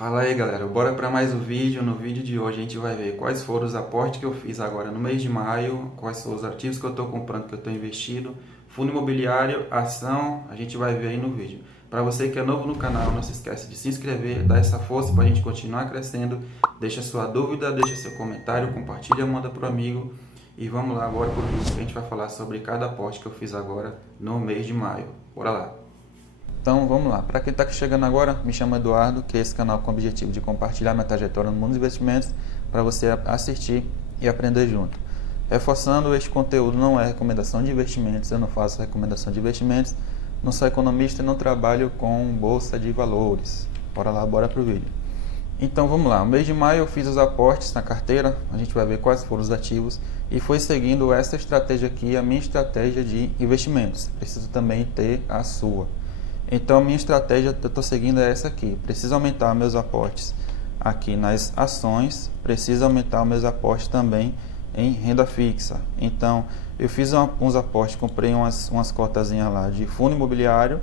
Fala aí galera, bora para mais um vídeo. No vídeo de hoje a gente vai ver quais foram os aportes que eu fiz agora no mês de maio, quais são os ativos que eu estou comprando, que eu estou investindo, fundo imobiliário, ação, a gente vai ver aí no vídeo. Para você que é novo no canal, não se esquece de se inscrever, dar essa força para a gente continuar crescendo, deixa sua dúvida, deixa seu comentário, compartilha, manda pro amigo e vamos lá agora pro vídeo que a gente vai falar sobre cada aporte que eu fiz agora no mês de maio. Bora lá! Então vamos lá, para quem está chegando agora, me chamo Eduardo, que é esse canal com o objetivo de compartilhar minha trajetória no mundo dos investimentos para você assistir e aprender junto. Reforçando, este conteúdo não é recomendação de investimentos, eu não faço recomendação de investimentos, não sou economista e não trabalho com bolsa de valores. Bora lá, bora para o vídeo. Então vamos lá, no mês de maio eu fiz os aportes na carteira, a gente vai ver quais foram os ativos e foi seguindo essa estratégia aqui, a minha estratégia de investimentos. Preciso também ter a sua. Então a minha estratégia que eu estou seguindo é essa aqui, preciso aumentar meus aportes aqui nas ações, preciso aumentar meus aportes também em renda fixa. Então eu fiz uns aportes, comprei umas cotazinhas lá de fundo imobiliário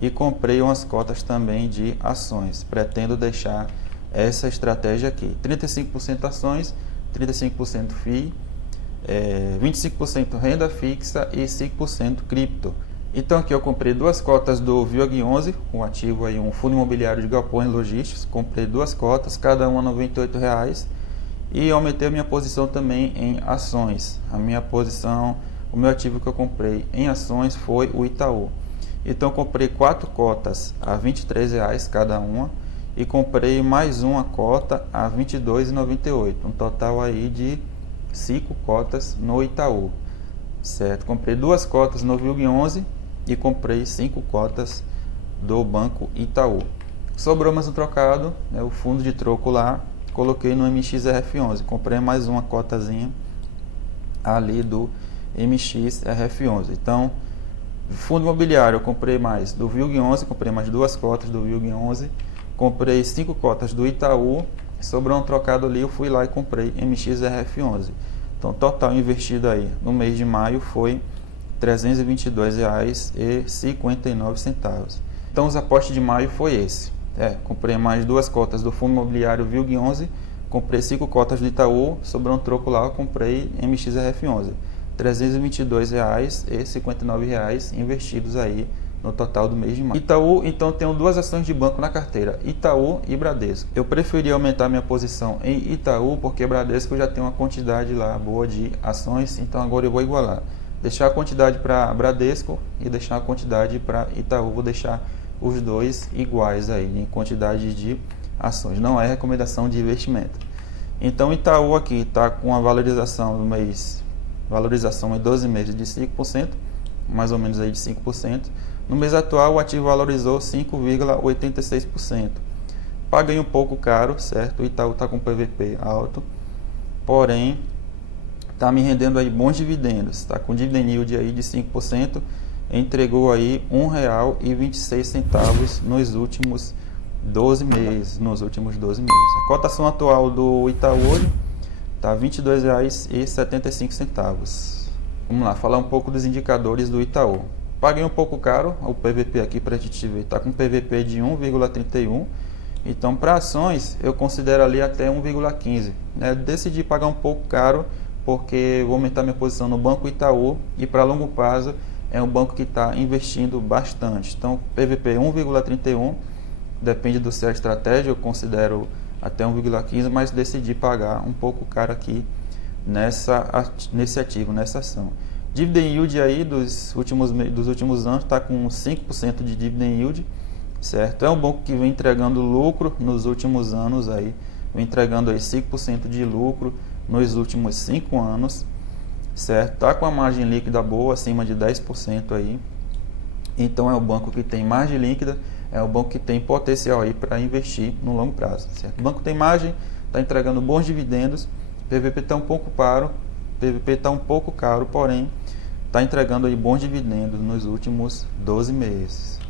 e comprei umas cotas também de ações. Pretendo deixar essa estratégia aqui, 35% ações, 35% FII, 25% renda fixa e 5% cripto. Então aqui eu comprei duas cotas do VIOG11, um ativo aí, um fundo imobiliário de galpões logísticos. Comprei duas cotas, cada uma R$ 98,00 e aumentei a minha posição também em ações. A minha posição, o meu ativo que eu comprei em ações foi o Itaú. Então eu comprei 4 cotas a R$ 23,00 cada uma e comprei mais uma cota a R$ 22,98, um total aí de 5 cotas no Itaú, certo? Comprei duas cotas no VIOG11 e comprei 5 cotas do Banco Itaú. Sobrou mais um trocado, né, o fundo de troco lá, coloquei no MXRF11. Comprei mais uma cotazinha ali do MXRF11. Então, fundo imobiliário eu comprei mais do VIOG11, comprei mais duas cotas do VIOG11, comprei 5 cotas do Itaú, sobrou um trocado ali, eu fui lá e comprei MXRF11. Então, total investido aí no mês de maio foi R$ 322,59. Então, os aportes de maio foi esse. Comprei mais duas cotas do fundo imobiliário VIOG11, comprei 5 cotas do Itaú, sobrou um troco lá, eu comprei MXRF11. R$ 322,59 investidos aí no total do mês de maio. Itaú, então tenho duas ações de banco na carteira, Itaú e Bradesco. Eu preferi aumentar minha posição em Itaú porque Bradesco já tem uma quantidade lá boa de ações, então agora eu vou igualar. Deixar a quantidade para Bradesco e deixar a quantidade para Itaú. Vou deixar os dois iguais aí em quantidade de ações. Não é recomendação de investimento. Então Itaú aqui está com a valorização do mês, valorização em 12 meses de 5%, mais ou menos aí de 5%. No mês atual o ativo valorizou 5,86%. Paguei um pouco caro, certo? O Itaú está com PVP alto, porém está me rendendo aí bons dividendos, está com dividend yield aí de 5%, entregou aí R$ 1,26 nos últimos 12 meses, A cotação atual do Itaú hoje está R$ 22,75. Vamos lá, falar um pouco dos indicadores do Itaú. Paguei um pouco caro, o PVP aqui para a gente ver, está com PVP de 1,31, então para ações eu considero ali até 1,15. Decidi pagar um pouco caro, porque vou aumentar minha posição no Banco Itaú e para longo prazo é um banco que está investindo bastante. Então, PVP 1,31, depende do seu estratégia, eu considero até 1,15, mas decidi pagar um pouco caro aqui nesse ativo, nessa ação. Dividend yield aí dos últimos anos está com 5% de dividend yield, certo? É um banco que vem entregando lucro nos últimos anos aí, vem entregando aí 5% de lucro nos últimos 5 anos, certo? Está com a margem líquida boa, acima de 10% aí. Então é o banco que tem margem líquida, é o banco que tem potencial aí para investir no longo prazo, certo? O banco tem margem, está entregando bons dividendos, PVP está um pouco caro, porém está entregando aí bons dividendos nos últimos 12 meses.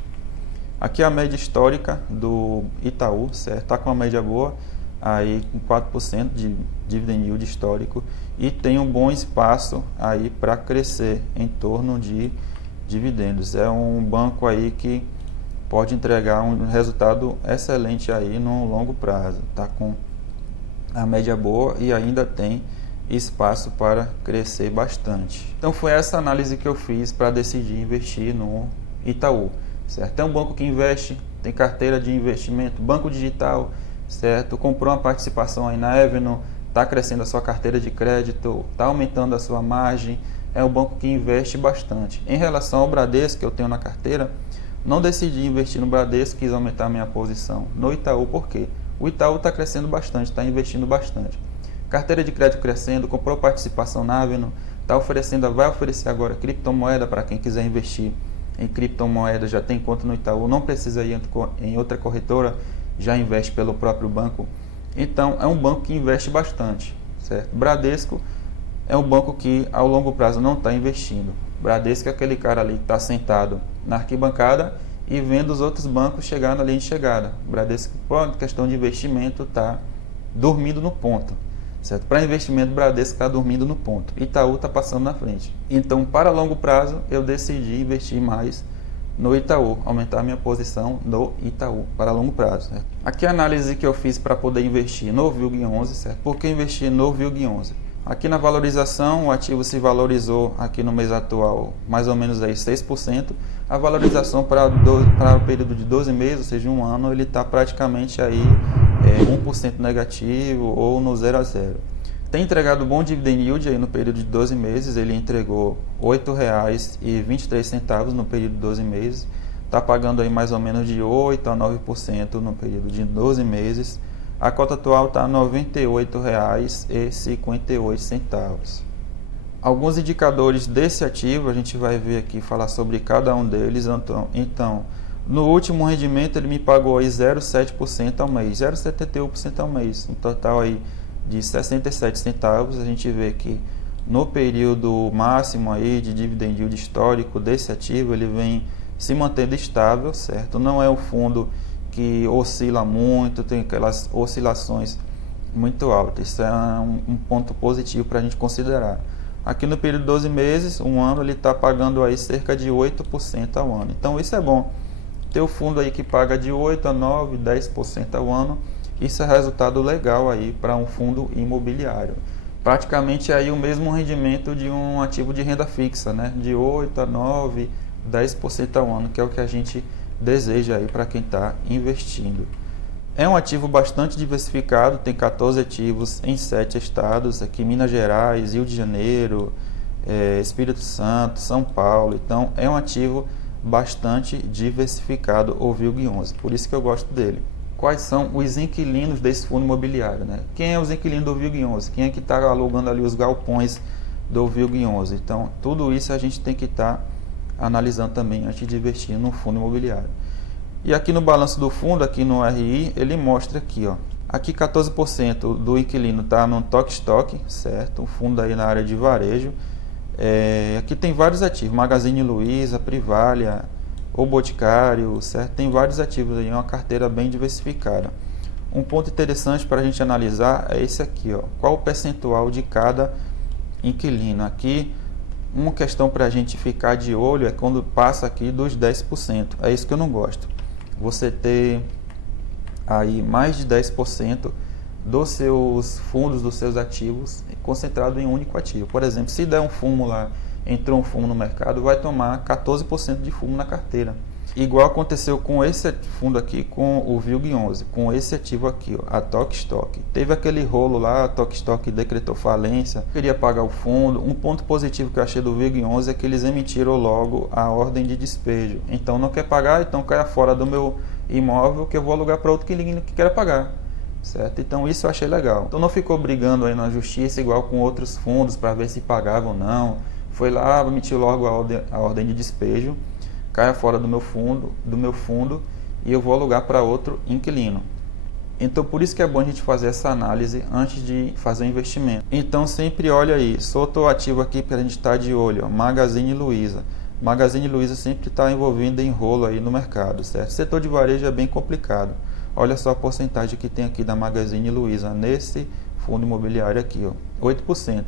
Aqui a média histórica do Itaú, certo? Está com uma média boa, aí com 4% de dividend yield histórico e tem um bom espaço aí para crescer em torno de dividendos. É um banco aí que pode entregar um resultado excelente aí no longo prazo. Está com a média boa e ainda tem espaço para crescer bastante. Então foi essa análise que eu fiz para decidir investir no Itaú, certo? É um banco que investe, tem carteira de investimento, banco digital, certo? Comprou uma participação aí na Avenue, está crescendo a sua carteira de crédito, está aumentando a sua margem, é um banco que investe bastante. Em relação ao Bradesco que eu tenho na carteira, não decidi investir no Bradesco, quis aumentar a minha posição no Itaú, por quê? O Itaú está crescendo bastante, está investindo bastante. Carteira de crédito crescendo, comprou participação na Avenue, vai oferecer agora criptomoeda para quem quiser investir em criptomoeda, já tem conta no Itaú, não precisa ir em outra corretora, já investe pelo próprio banco. Então é um banco que investe bastante, certo? Bradesco é um banco que ao longo prazo não está investindo. Bradesco é aquele cara ali que está sentado na arquibancada e vendo os outros bancos chegar na linha de chegada. Bradesco, por questão de investimento, está dormindo no ponto. Certo? Para investimento, Bradesco está dormindo no ponto. Itaú está passando na frente. Então, para longo prazo, eu decidi investir mais no Itaú, aumentar minha posição no Itaú para longo prazo. Certo? Aqui a análise que eu fiz para poder investir no VILG11, certo? Por que investir no VILG11? Aqui na valorização, o ativo se valorizou aqui no mês atual mais ou menos aí 6%. A valorização para o período de 12 meses, ou seja, um ano, ele está praticamente aí 1% negativo ou no 0 a 0. Tem entregado bom dividend yield aí no período de 12 meses, ele entregou R$ 8,23 no período de 12 meses. Está pagando aí mais ou menos de 8% a 9% no período de 12 meses. A cota atual está R$ 98,58. Alguns indicadores desse ativo, a gente vai ver aqui, falar sobre cada um deles. Então, no último rendimento ele me pagou aí 0,7% ao mês, 0,71% ao mês, um total aí de 67 centavos. A gente vê que no período máximo aí de dividend yield histórico desse ativo, ele vem se mantendo estável, certo? Não é um fundo que oscila muito, tem aquelas oscilações muito altas. Isso é um ponto positivo para a gente considerar. Aqui no período de 12 meses, um ano, ele está pagando aí cerca de 8% ao ano. Então isso é bom. Ter o fundo aí que paga de 8% a 9%, 10% ao ano, isso é resultado legal aí para um fundo imobiliário. Praticamente aí o mesmo rendimento de um ativo de renda fixa, né? De 8% a 9%, 10% ao ano, que é o que a gente deseja aí para quem está investindo. É um ativo bastante diversificado, tem 14 ativos em 7 estados, aqui Minas Gerais, Rio de Janeiro, Espírito Santo, São Paulo. Então é um ativo bastante diversificado, o VILG11, por isso que eu gosto dele. Quais são os inquilinos desse fundo imobiliário, né? Quem é os inquilinos do VILG11? Quem é que está alugando ali os galpões do VILG11? Então tudo isso a gente tem que estar analisando também antes de investir no fundo imobiliário. E aqui no balanço do fundo, aqui no RI, ele mostra aqui, ó. Aqui 14% do inquilino está no Tok Stock, certo? Um fundo aí na área de varejo. Aqui tem vários ativos, Magazine Luiza, Privalia, O Boticário, certo? Tem vários ativos aí, uma carteira bem diversificada. Um ponto interessante para a gente analisar é esse aqui, ó. Qual o percentual de cada inquilino? Aqui, uma questão para a gente ficar de olho é quando passa aqui dos 10%. É isso que eu não gosto. Você ter aí mais de 10% dos seus fundos, dos seus ativos concentrado em um único ativo. Por exemplo, se der um fumo lá, entrou um fumo no mercado, vai tomar 14% de fumo na carteira. Igual aconteceu com esse fundo aqui, com o VILG11, com esse ativo aqui, ó, a Tok Stock. Teve aquele rolo lá, a Tok Stock decretou falência, queria pagar o fundo. Um ponto positivo que eu achei do VILG11 é que eles emitiram logo a ordem de despejo. Então não quer pagar, então caia fora do meu imóvel que eu vou alugar para outro inquilino que queira pagar. Certo? Então isso eu achei legal. Então não ficou brigando aí na justiça igual com outros fundos para ver se pagava ou não. Foi lá, emitiu logo a ordem de despejo, caia fora do meu fundo e eu vou alugar para outro inquilino. Então por isso que é bom a gente fazer essa análise antes de fazer o investimento. Então sempre olha aí, soltou ativo aqui para a gente estar de olho, ó, Magazine Luiza. Magazine Luiza sempre está envolvido em rolo aí no mercado, certo? O setor de varejo é bem complicado. Olha só a porcentagem que tem aqui da Magazine Luiza nesse fundo imobiliário aqui, ó, 8%.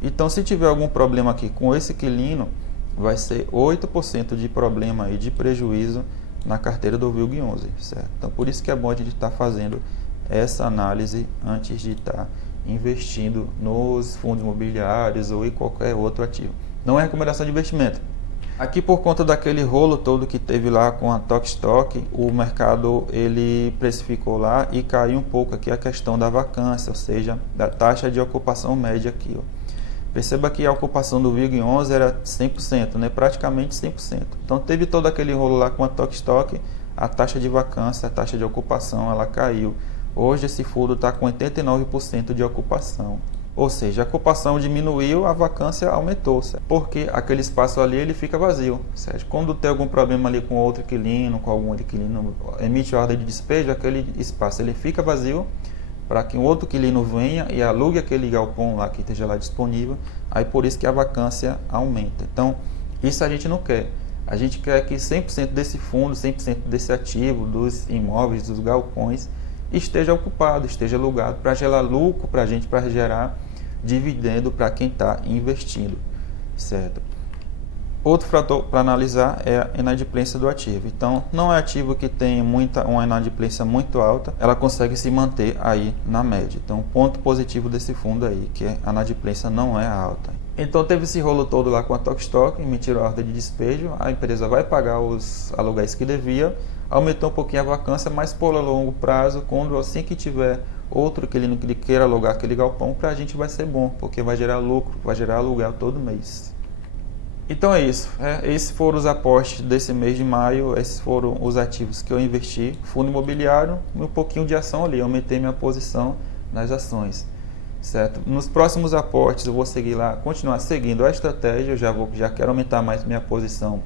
Então se tiver algum problema aqui com esse inquilino, vai ser 8% de problema aí de prejuízo na carteira do VILG11, certo? Então, por isso que é bom a gente estar fazendo essa análise antes de estar investindo nos fundos imobiliários ou em qualquer outro ativo. Não é recomendação de investimento. Aqui, por conta daquele rolo todo que teve lá com a Tok Stock, o mercado ele precificou lá e caiu um pouco aqui a questão da vacância, ou seja, da taxa de ocupação média aqui, ó. Perceba que a ocupação do VILG11 era 100%, né? Praticamente 100%. Então teve todo aquele rolo lá com a Tok Stock, a taxa de vacância, a taxa de ocupação, ela caiu. Hoje esse fundo está com 89% de ocupação. Ou seja, a ocupação diminuiu, a vacância aumentou, certo? Porque aquele espaço ali ele fica vazio, certo? Quando tem algum problema ali com outro inquilino, com algum inquilino emite ordem de despejo, aquele espaço ele fica vazio para que um outro inquilino venha e alugue aquele galpão lá que esteja lá disponível. Aí por isso que a vacância aumenta. Então, isso a gente não quer. A gente quer que 100% desse fundo, 100% desse ativo, dos imóveis, dos galpões, esteja ocupado, esteja alugado para gerar lucro para a gente, para gerar dividendo para quem está investindo, certo? Outro fator para analisar é a inadimplência do ativo. Então, não é ativo que tem uma inadimplência muito alta, ela consegue se manter aí na média. Então, ponto positivo desse fundo aí, que a inadimplência não é alta. Então, teve esse rolo todo lá com a Tok Stock, emitiram a ordem de despejo, a empresa vai pagar os aluguéis que devia, aumentou um pouquinho a vacância, mas por longo prazo, quando assim que tiver outro inquilino que queira alugar aquele galpão, para a gente vai ser bom, porque vai gerar lucro, vai gerar aluguel todo mês. Então é isso, esses foram os aportes desse mês de maio, esses foram os ativos que eu investi, fundo imobiliário e um pouquinho de ação ali, aumentei minha posição nas ações, certo? Nos próximos aportes eu vou seguir lá, continuar seguindo a estratégia, eu já quero aumentar mais minha posição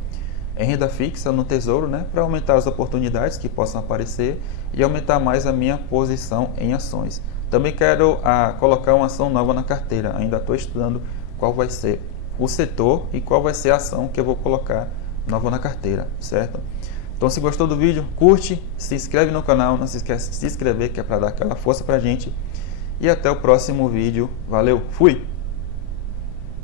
em renda fixa no Tesouro, né, para aumentar as oportunidades que possam aparecer e aumentar mais a minha posição em ações. Também quero colocar uma ação nova na carteira, ainda estou estudando qual vai ser o setor e qual vai ser a ação que eu vou colocar nova na carteira, certo? Então, se gostou do vídeo, curte, se inscreve no canal, não se esquece de se inscrever, que é para dar aquela força para a gente. E até o próximo vídeo. Valeu, fui!